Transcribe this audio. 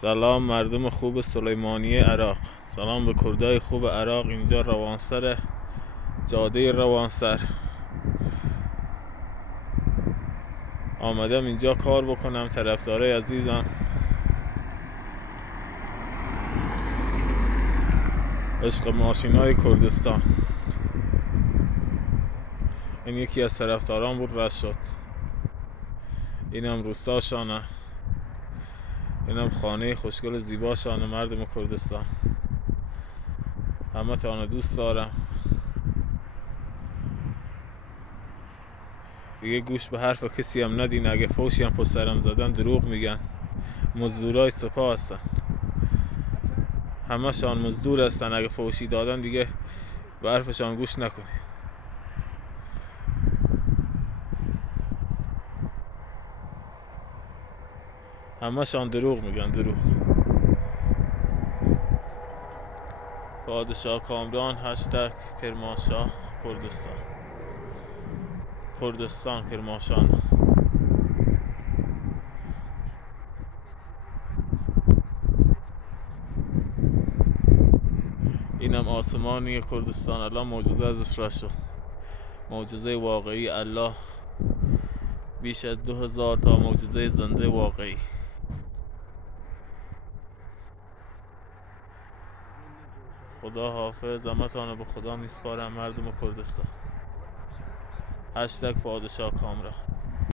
سلام مردم خوب سلیمانیه عراق، سلام به کردای خوب عراق. اینجا روانسر، جاده روانسر. آمدم اینجا کار بکنم. طرفدارای عزیزم، عشق ماشینای کردستان. این یکی از طرفداران بود، رد شد. اینم روستاشانه، اینم خانه خوشگل زیباشانه مردم کردستان. همه تانو دوست دارم. دیگه گوش به حرف کسی هم ندین. اگه فوشی هم پشت سرم زدن دروغ میگن. مزدورای سپاه هستن، همه شان مزدور هستن. اگه فوشی دادن دیگه به حرفشان گوش نکنی. همه شان دروغ میگن، دروغ. پادشاه کامران هشتگ کرمانشاه کردستان. کردستان کرمانشاه. اینم آسمانی کردستان. الان معجزه ازش رد شد. معجزه واقعی الله. بیش از 2000 تا معجزه زنده واقعی. خدا حافظ. همتانو به خدا میسپارم مردم کردستان. هشتگ پادشاه کامران.